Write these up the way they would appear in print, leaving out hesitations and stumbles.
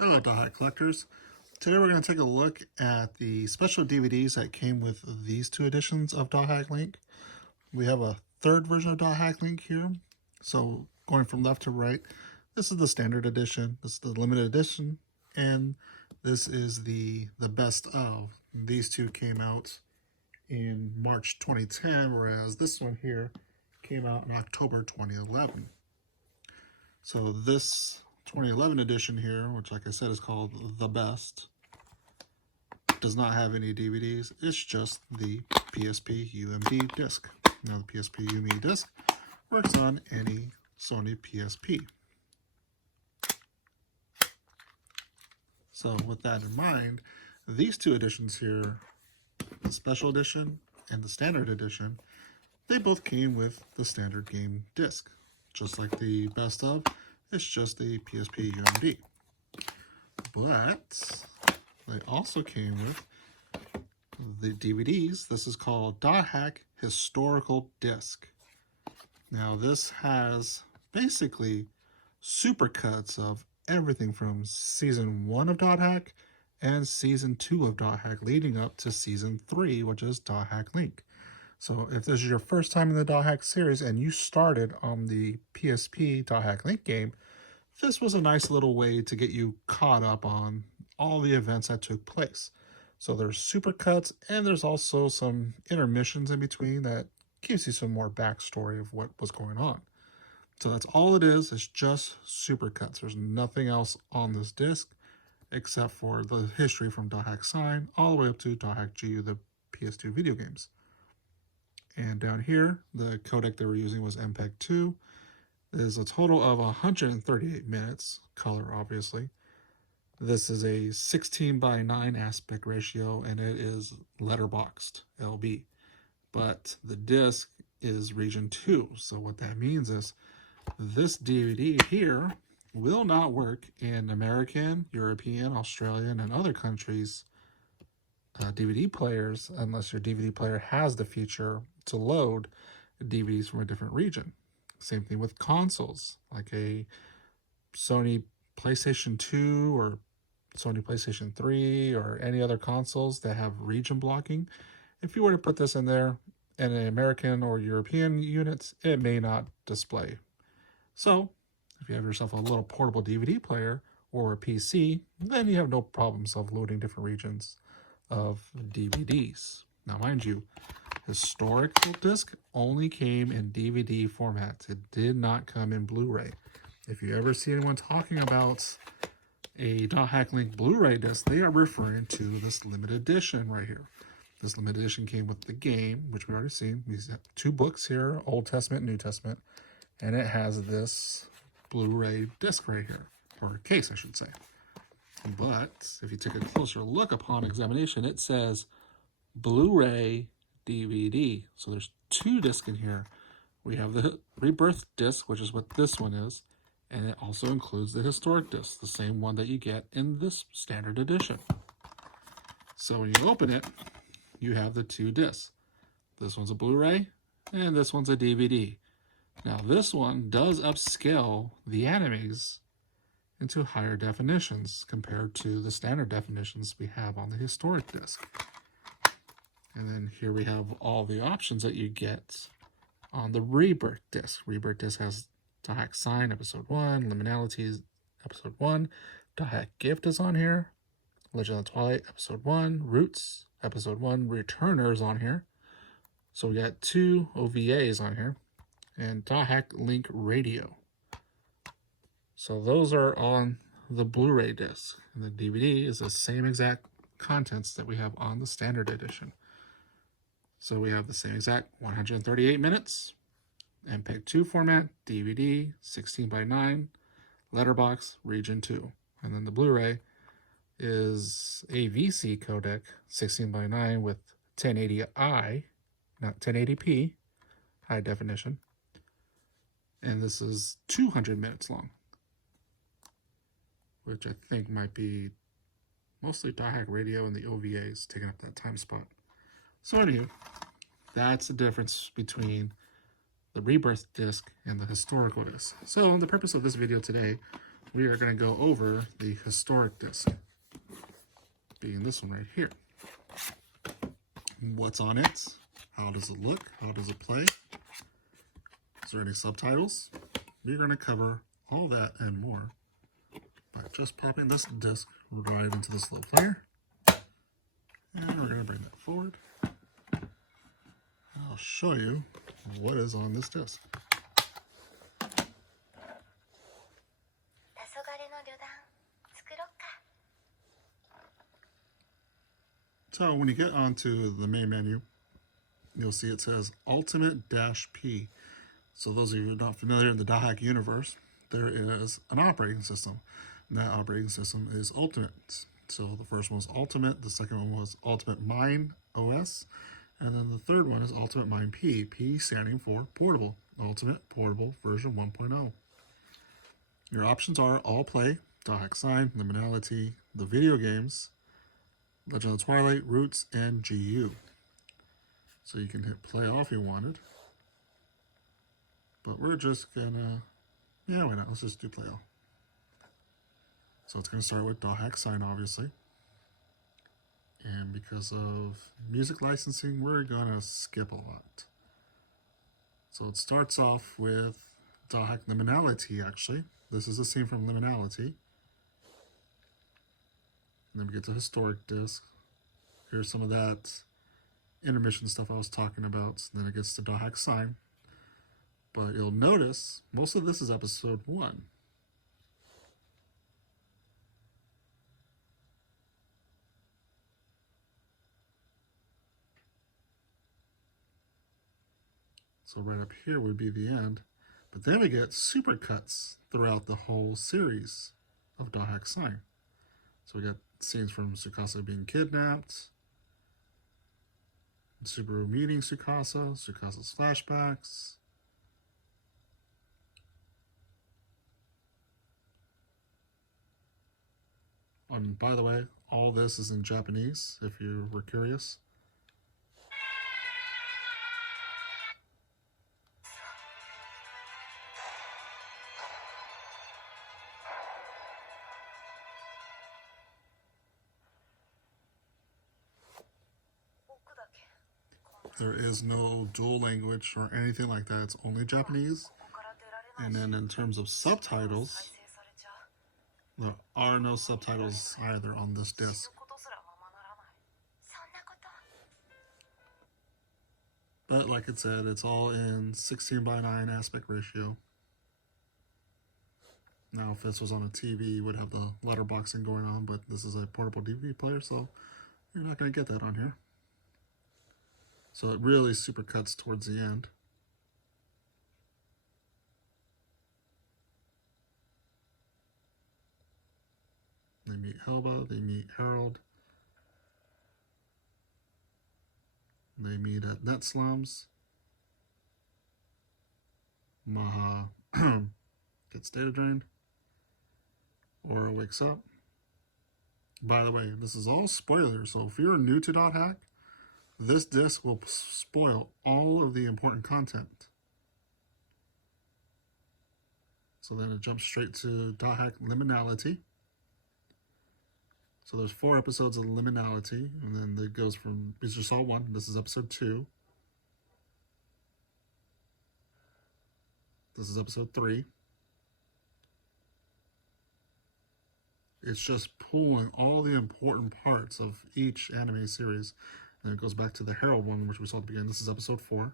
Hello, Dothack Collectors. Today we're going to take a look at the special DVDs that came with these two editions of Dothack Link. We have a third version of Dothack Link here. So going from left to right, this is the standard edition, this is the limited edition, and this is the best of. These two came out in March 2010, whereas this one here came out in October 2011. So this 2011 edition here, which like I said is called The Best, does not have any DVDs. It's just the PSP UMD disc. Now the PSP UMD disc works on any Sony PSP. So with that in mind, these two editions here, the special edition and the standard edition, they both came with the standard game disc. Just like the best of, it's just the PSP UMD. But they also came with the DVDs. This is called Dothack Historical Disc. Now this has basically supercuts of everything from Season 1 of Dothack and Season 2 of Dothack leading up to Season 3, which is Dothack Link. So if this is your first time in the Dothack series and you started on the PSP Dothack Link game, this was a nice little way to get you caught up on all the events that took place. So there's supercuts and there's also some intermissions in between that gives you some more backstory of what was going on. So that's all it is. It's just supercuts. There's nothing else on this disc except for the history from Dothack Sign all the way up to Dothack GU, the PS2 video games. And down here, the codec they were using was MPEG-2. There's a total of 138 minutes, color obviously. This is a 16:9 aspect ratio, and it is letterboxed LB. But the disc is region 2, so what that means is this DVD here will not work in American, European, Australian, and other countries' DVD players unless your DVD player has the feature to load DVDs from a different region. Same thing with consoles, like a Sony PlayStation 2 or Sony PlayStation 3 or any other consoles that have region blocking. If you were to put this in there in an American or European units, it may not display. So if you have yourself a little portable DVD player or a PC, then you have no problems of loading different regions of DVDs. Now, mind you, historical disc only came in DVD format. It did not come in Blu-ray. If you ever see anyone talking about a Dothack Link Blu-ray disc, they are referring to this limited edition right here. This limited edition came with the game, which we already seen. We have 2 books here, Old Testament and New Testament, and it has this Blu-ray disc right here, or case, I should say. But if you take a closer look upon examination, it says Blu-ray DVD. So there's 2 discs in here. We have the Rebirth disc, which is what this one is, and it also includes the historic disc, the same one that you get in this standard edition. So when you open it, you have the 2 discs. This one's a Blu-ray, and this one's a DVD. Now this one does upscale the animes into higher definitions compared to the standard definitions we have on the historic disc. And then here we have all the options that you get on the Rebirth disc. Rebirth disc has Dothack Sign Episode 1, Liminality Episode 1, Dothack Gift is on here, Legend of Twilight Episode 1, Roots Episode 1, Returners on here. So we got 2 OVAs on here, and Dothack Link Radio. So those are on the Blu-ray disc. And the DVD is the same exact contents that we have on the standard edition. So we have the same exact 138 minutes, MPEG-2 format, DVD, 16:9, letterbox, region 2. And then the Blu-ray is a VC codec, 16:9 with 1080i, not 1080p, high definition. And this is 200 minutes long, which I think might be mostly Dothack Radio and the OVAs taking up that time spot. So anywho, that's the difference between the Rebirth disc and the historical disc. So the purpose of this video today we are going to go over the historic disc, being this one right here. What's on it? How does it look? How does it play? Is there any subtitles? We're going to cover all that and more by just popping this disc right into this little player. And we're going to bring that forward. I'll show you what is on this disc. So when you get onto the main menu, you'll see it says Ultimate-P. So those of you who are not familiar in the Dothack universe, there is an operating system. And that operating system is Ultimate. So the first one was Ultimate, the second one was Ultimate Mine OS, and then the third one is Ultimate Mine P. P standing for Portable. Ultimate Portable version 1.0. Your options are All Play, Dothack Sign, Liminality, the video games, Legend of Twilight, Roots, and GU. So you can hit play all if you wanted. But we're just gonna, yeah, why not? Let's just do play all. So it's gonna start with Dothack Sign, obviously. And because of music licensing, we're gonna skip a lot. So it starts off with Dothack Liminality, actually. This is a scene from Liminality. And then we get to historic disc. Here's some of that intermission stuff I was talking about. Then it gets to Dothack Sign. But you'll notice most of this is episode 1. So right up here would be the end. But then we get supercuts throughout the whole series of Dothack Sign. So we got scenes from Tsukasa being kidnapped, Subaru meeting Tsukasa, Tsukasa's flashbacks. By the way, all this is in Japanese, if you were curious. There is no dual language or anything like that. It's only Japanese. And then in terms of subtitles, there are no subtitles either on this disc. But like it said, it's all in 16:9 aspect ratio. Now, if this was on a TV, you would have the letterboxing going on, but this is a portable DVD player, so you're not going to get that on here. So it really super cuts towards the end. They meet Helba, they meet Harold. They meet at Net Slums. Maha gets data drained. Aura wakes up. By the way, this is all spoilers, so if you're new to Dothack, this disc will spoil all of the important content. So then it jumps straight to Dothack Liminality. So there's 4 episodes of Liminality, and then it goes from, we just saw 1, this is episode 2. This is episode 3. It's just pulling all the important parts of each anime series. And it goes back to the Herald one, which we saw at the beginning. This is episode 4.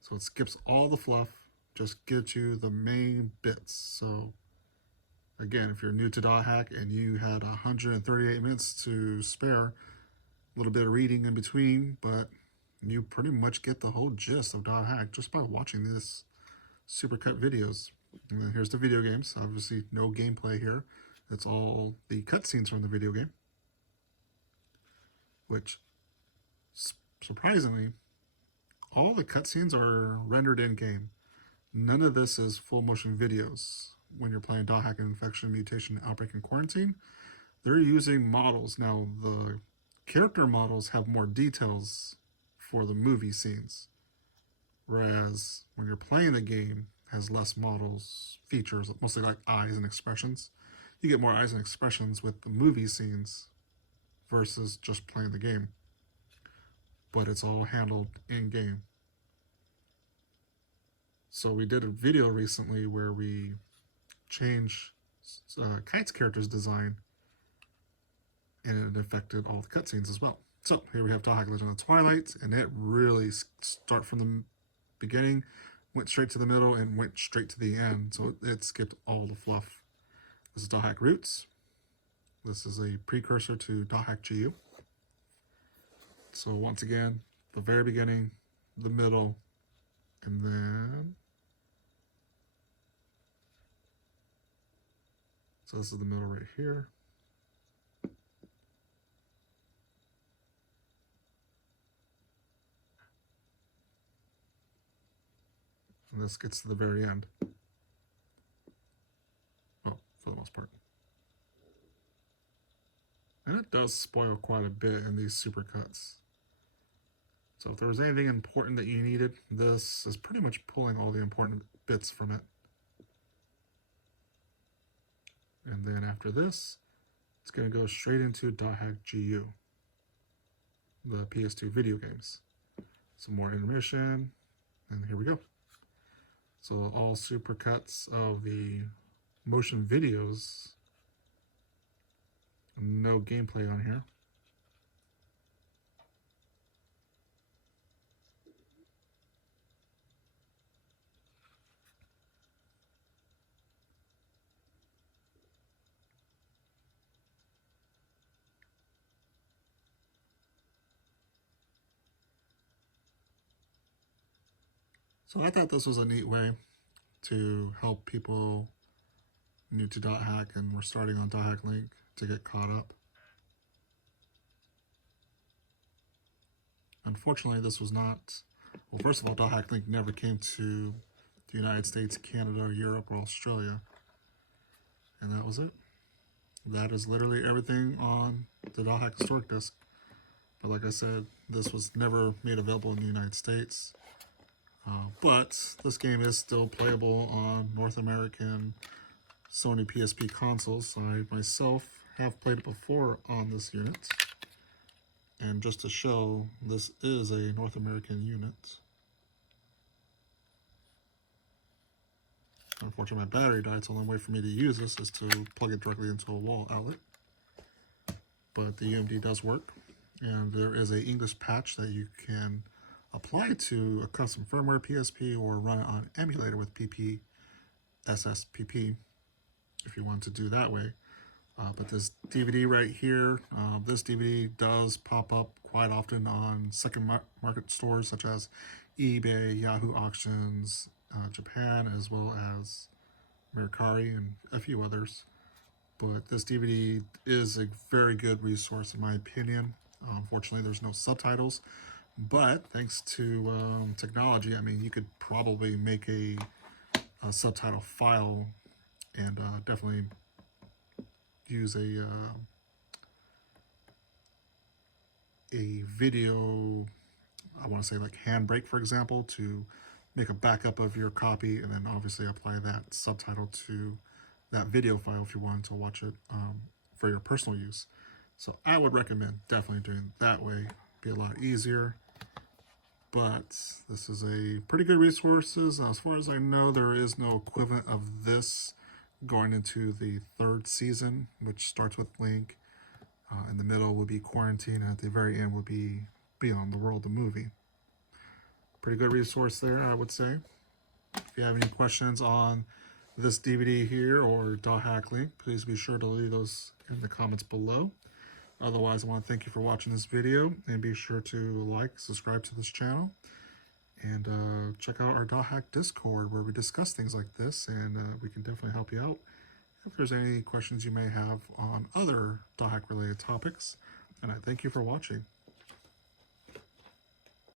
So it skips all the fluff, just gives you the main bits. So again, if you're new to Dothack and you had 138 minutes to spare, a little bit of reading in between, but you pretty much get the whole gist of Dothack just by watching this supercut videos. And then here's the video games. Obviously, no gameplay here. It's all the cutscenes from the video game. Which, surprisingly, all the cutscenes are rendered in-game. None of this is full motion videos. When you're playing Dothack Infection, Mutation, Outbreak, and Quarantine, they're using models. Now, the character models have more details for the movie scenes. Whereas, when you're playing the game, has less models, features, mostly like eyes and expressions. You get more eyes and expressions with the movie scenes versus just playing the game. But it's all handled in-game. So we did a video recently where we changed Kite's character's design, and it affected all the cutscenes as well. So here we have Dothack Legend of Twilight, and it really start from the beginning, went straight to the middle, and went straight to the end. So it skipped all the fluff. This is Dothack Roots. This is a precursor to Dothack GU. So once again, the very beginning, the middle, and then... So this is the middle right here. And this gets to the very end. Oh, for the most part. And it does spoil quite a bit in these supercuts. So if there was anything important that you needed, this is pretty much pulling all the important bits from it. And then after this, it's going to go straight into Dothack GU, the PS2 video games. Some more intermission, and here we go. So all supercuts of the motion videos, no gameplay on here. So I thought this was a neat way to help people new to Dothack and we're starting on Dothack Link to get caught up. Unfortunately, this was not, well, first of all, Dothack Link never came to the United States, Canada, Europe, or Australia. And that was it. That is literally everything on the Dothack Historic Disc. But like I said, this was never made available in the United States. But this game is still playable on North American Sony PSP consoles. I myself have played it before on this unit. And just to show, this is a North American unit. Unfortunately, my battery died, so the only way for me to use this is to plug it directly into a wall outlet. But the UMD does work. And there is an English patch that you can apply to a custom firmware PSP or run it on emulator with SSPP if you want to do that way. But this DVD right here, this DVD does pop up quite often on second market stores such as eBay, Yahoo Auctions, Japan, as well as Mercari and a few others. But this DVD is a very good resource in my opinion. Unfortunately, there's no subtitles. But thanks to technology, I mean, you could probably make a subtitle file and definitely use a video, I want to say like Handbrake, for example, to make a backup of your copy and then obviously apply that subtitle to that video file if you wanted to watch it for your personal use. So I would recommend definitely doing it that way. Be a lot easier. But this is a pretty good resources. As far as I know, there is no equivalent of this going into the third season, which starts with Link. In the middle will be Quarantine, and at the very end will be Beyond the World, the movie. Pretty good resource there, I would say. If you have any questions on this DVD here or Dothack Link, please be sure to leave those in the comments below. Otherwise, I want to thank you for watching this video, and be sure to like, subscribe to this channel, and check out our Dothack Discord where we discuss things like this, and we can definitely help you out if there's any questions you may have on other Dothack related topics. And I thank you for watching.